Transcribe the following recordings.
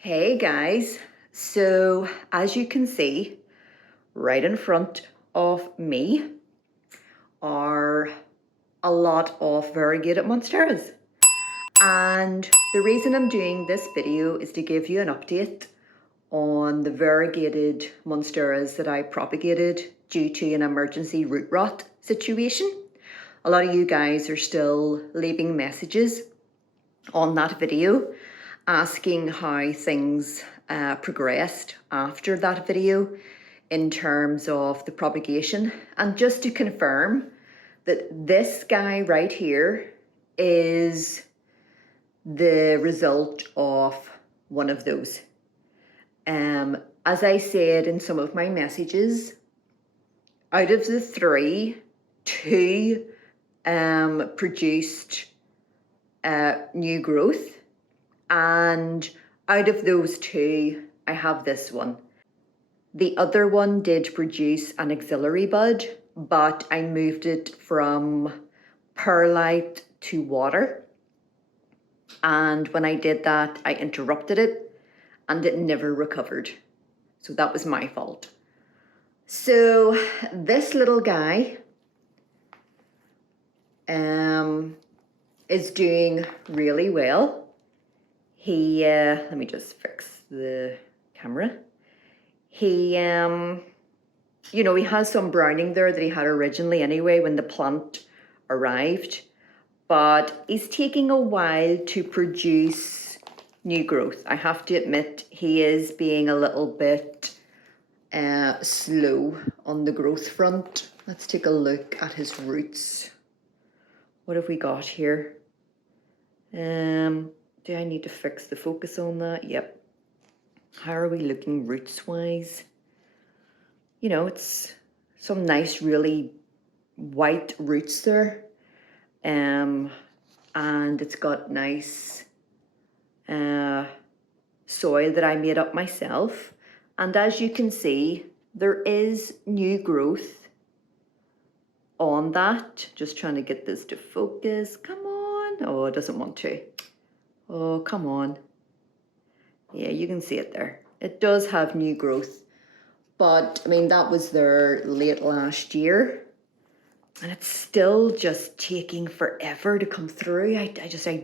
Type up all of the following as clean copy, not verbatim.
Hey guys, so as you can see, right in front of me are a lot of variegated monsteras. And the reason I'm doing this video is to give you an update on the variegated monsteras that I propagated due to an emergency root rot situation. A lot of you guys are still leaving messages on that video asking how things progressed after that video in terms of the propagation. And just to confirm that this guy right here is the result of one of those. As I said in some of my messages, out of the three, two produced new growth. And out of those two, I have this one. The other one did produce an axillary bud, but I moved it from perlite to water. And when I did that, I interrupted it and it never recovered. So that was my fault. So this little guy is doing really well. He, let me just fix the camera. He, you know, he has some browning there that he had originally anyway when the plant arrived, but he's taking a while to produce new growth. I have to admit, he is being a little bit slow on the growth front. Let's take a look at his roots. What have we got here? Do I need to fix the focus on that? Yep. How are we looking roots-wise? You know, it's some nice, really white roots there. And it's got nice soil that I made up myself. And as you can see, there is new growth on that. Just trying to get this to focus. Come on. Oh, it doesn't want to. Oh, come on. Yeah, you can see it there. It does have new growth, but I mean, that was there late last year and it's still just taking forever to come through. I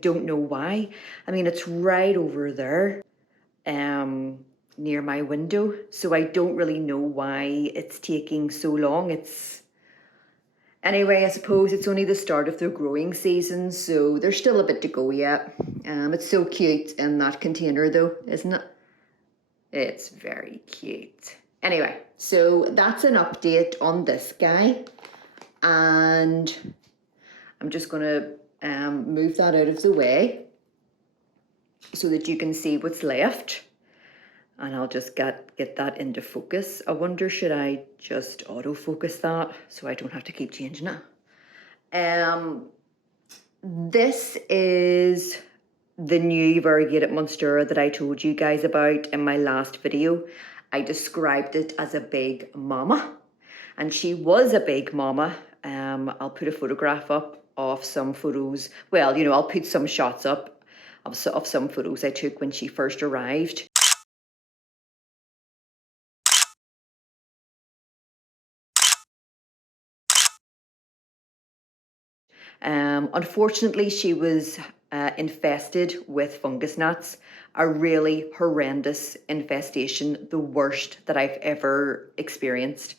don't know why. I mean, it's right over there, near my window. So I don't really know why it's taking so long. Anyway, I suppose it's only the start of their growing season, so there's still a bit to go yet. It's so cute in that container though, isn't it? It's very cute. Anyway, so that's an update on this guy. And I'm just gonna move that out of the way so that you can see what's left. And I'll just get that into focus. I wonder, should I just autofocus that so I don't have to keep changing it? This is the new variegated monstera that I told you guys about in my last video. I described it as a big mama, and she was a big mama. I'll put a photograph up of some photos. Well, you know, I'll put some shots up of some photos I took when she first arrived. Unfortunately, she was infested with fungus gnats, a really horrendous infestation, the worst that I've ever experienced.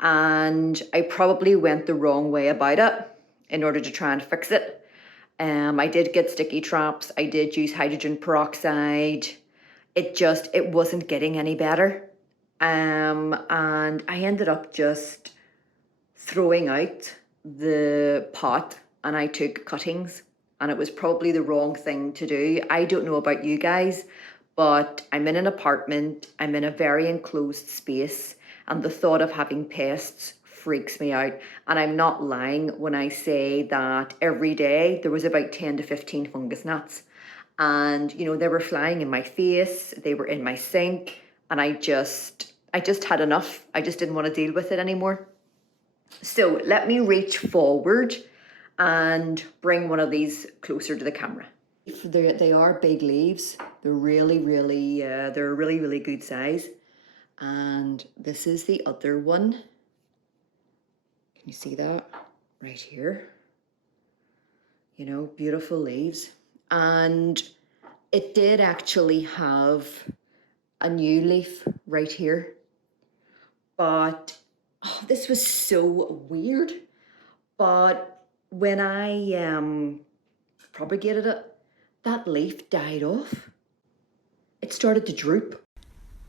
And I probably went the wrong way about it in order to try and fix it. I did get sticky traps. I did use hydrogen peroxide. It wasn't getting any better. And I ended up just throwing out the pot, and I took cuttings, and it was probably the wrong thing to do. I don't know about you guys, but I'm in an apartment, I'm in a very enclosed space, and the thought of having pests freaks me out. And I'm not lying when I say that every day there was about 10 to 15 fungus gnats. And, you know, they were flying in my face, they were in my sink, and I just had enough. I just didn't want to deal with it anymore. So let me reach forward and bring one of these closer to the camera. They are big leaves. They're they're a really good size. And this is the other one. Can you see that? Right here. You know, beautiful leaves. And it did actually have a new leaf right here. But oh, this was so weird. But when I propagated it, that leaf died off. It started to droop.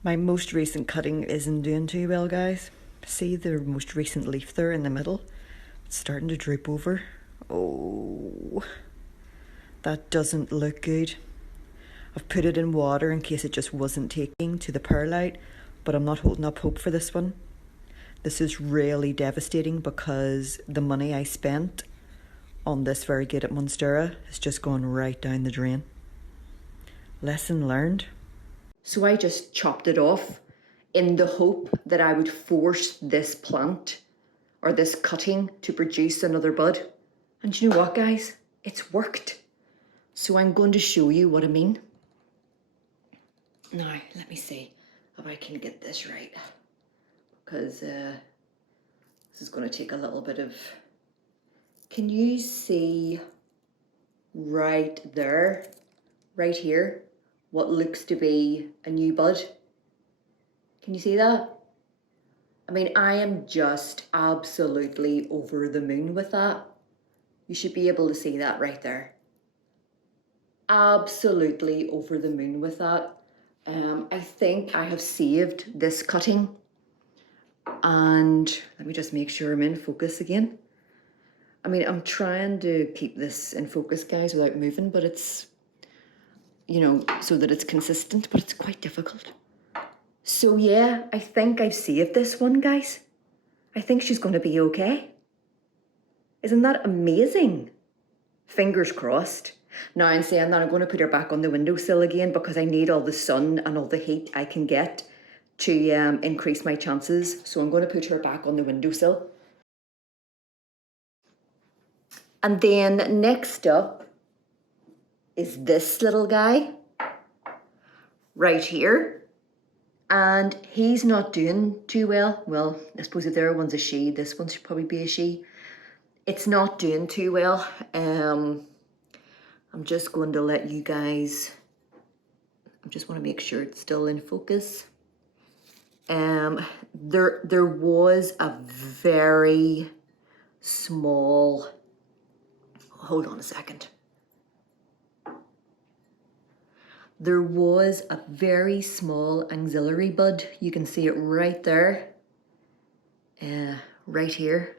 My most recent cutting isn't doing too well, guys. See the most recent leaf there in the middle? It's starting to droop over. Oh, that doesn't look good. I've put it in water in case it just wasn't taking to the perlite, but I'm not holding up hope for this one. This is really devastating because the money I spent on this variegated Monstera has just gone right down the drain. Lesson learned. So I just chopped it off in the hope that I would force this plant or this cutting to produce another bud. And you know what, guys? It's worked. So I'm going to show you what I mean. Now, let me see if I can get this right, because this is going to take a little bit of... Can you see right there, right here, what looks to be a new bud? Can you see that? I mean, I am just absolutely over the moon with that. You should be able to see that right there. Absolutely over the moon with that. I think I have saved this cutting, and let me just make sure I'm in focus again. I mean, I'm trying to keep this in focus, guys, without moving, but it's, you know, so that it's consistent, but it's quite difficult. So yeah, I think I've saved this one, guys. I think she's going to be okay. Isn't that amazing? Fingers crossed. Now, in saying that, I'm going to put her back on the windowsill again because I need all the sun and all the heat I can get to increase my chances. So I'm going to put her back on the windowsill. And then next up is this little guy right here. And he's not doing too well. Well, I suppose if the other one's a she, this one should probably be a she. It's not doing too well. I'm just going to let you guys, I just want to make sure it's still in focus. There was a very small, hold on a second. There was a very small axillary bud. You can see it right there, right here.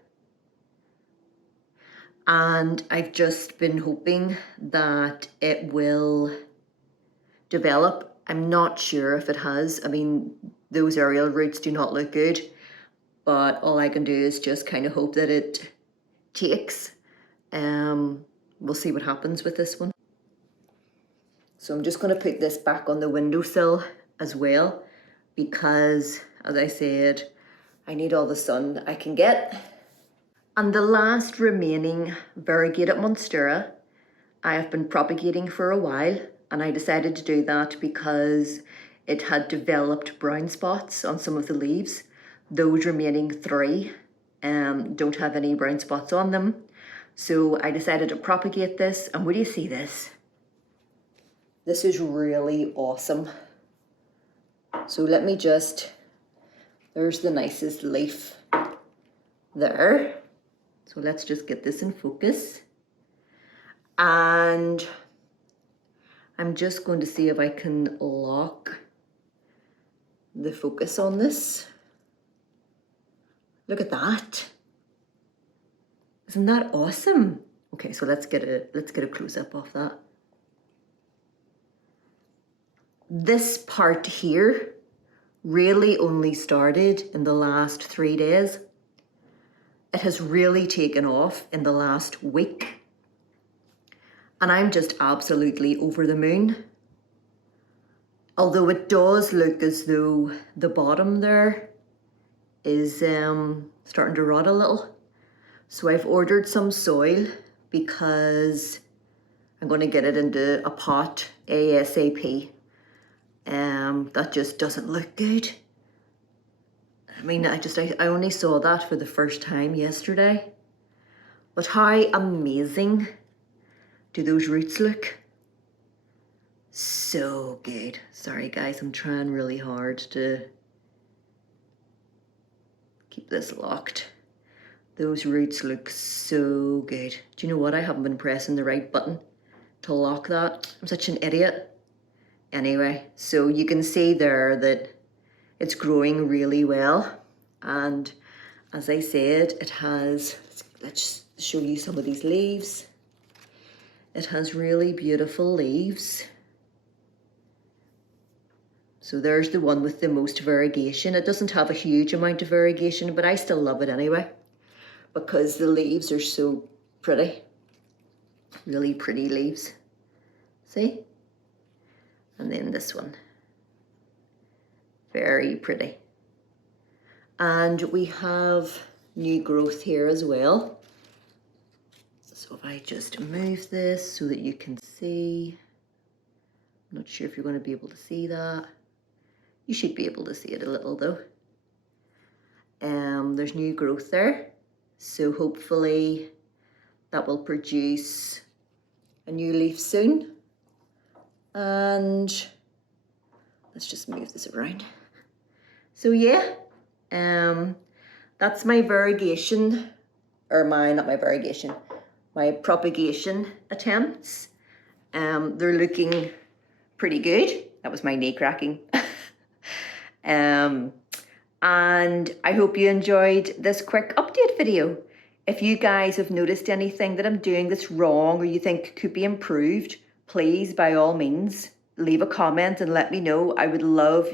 And I've just been hoping that it will develop. I'm not sure if it has. I mean, those aerial roots do not look good, but all I can do is just kind of hope that it takes. We'll see what happens with this one. So I'm just going to put this back on the windowsill as well, because, as I said, I need all the sun I can get. And the last remaining variegated Monstera, I have been propagating for a while, and I decided to do that because it had developed brown spots on some of the leaves. Those remaining three don't have any brown spots on them. So I decided to propagate this, and will you see this? This is really awesome. So let me just, there's the nicest leaf there. So let's just get this in focus. And I'm just going to see if I can lock the focus on this. Look at that. Isn't that awesome? Okay, so let's get a close-up of that. This part here really only started in the last 3 days. It has really taken off in the last week. And I'm just absolutely over the moon. Although it does look as though the bottom there is starting to rot a little. So I've ordered some soil because I'm going to get it into a pot ASAP. That just doesn't look good. I mean, I only saw that for the first time yesterday. But how amazing do those roots look? So good. Sorry guys, I'm trying really hard to keep this locked. Those roots look so good. Do you know what? I haven't been pressing the right button to lock that. I'm such an idiot. Anyway, so you can see there that it's growing really well. And as I said, it has, let's show you some of these leaves. It has really beautiful leaves. So there's the one with the most variegation. It doesn't have a huge amount of variegation, but I still love it anyway, because the leaves are so pretty. Really pretty leaves. See? And then this one. Very pretty. And we have new growth here as well. So if I just move this so that you can see, I'm not sure if you're going to be able to see that. You should be able to see it a little though. There's new growth there. So hopefully that will produce a new leaf soon. And let's just move this around. So yeah, that's my variegation, or not my variegation, my propagation attempts. They're looking pretty good. That was my knee cracking. And I hope you enjoyed this quick update video. If you guys have noticed anything that I'm doing that's wrong or you think could be improved, please, by all means, leave a comment and let me know. I would love,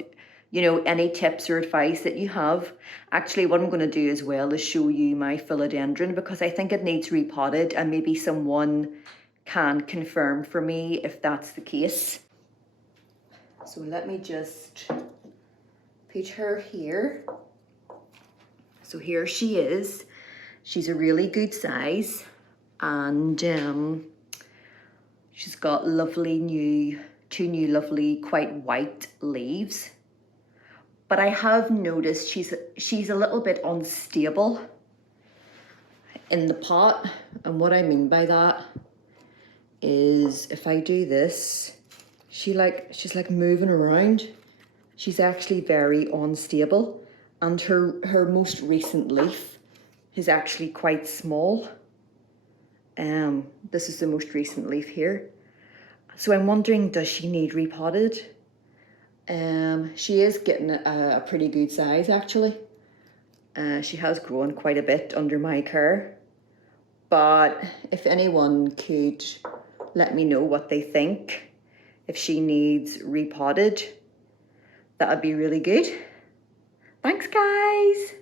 any tips or advice that you have. Actually, what I'm going to do as well is show you my philodendron, because I think it needs repotted, and maybe someone can confirm for me if that's the case. So let me just put her here. So here she is. She's a really good size, and she's got two new lovely quite white leaves. But I have noticed she's a little bit unstable in the pot. And what I mean by that is if I do this, she's like moving around. She's actually very unstable, and her most recent leaf is actually quite small. This is the most recent leaf here. So I'm wondering, does she need repotted? She is getting a pretty good size actually. She has grown quite a bit under my care. But if anyone could let me know what they think, if she needs repotted, that would be really good. Thanks guys.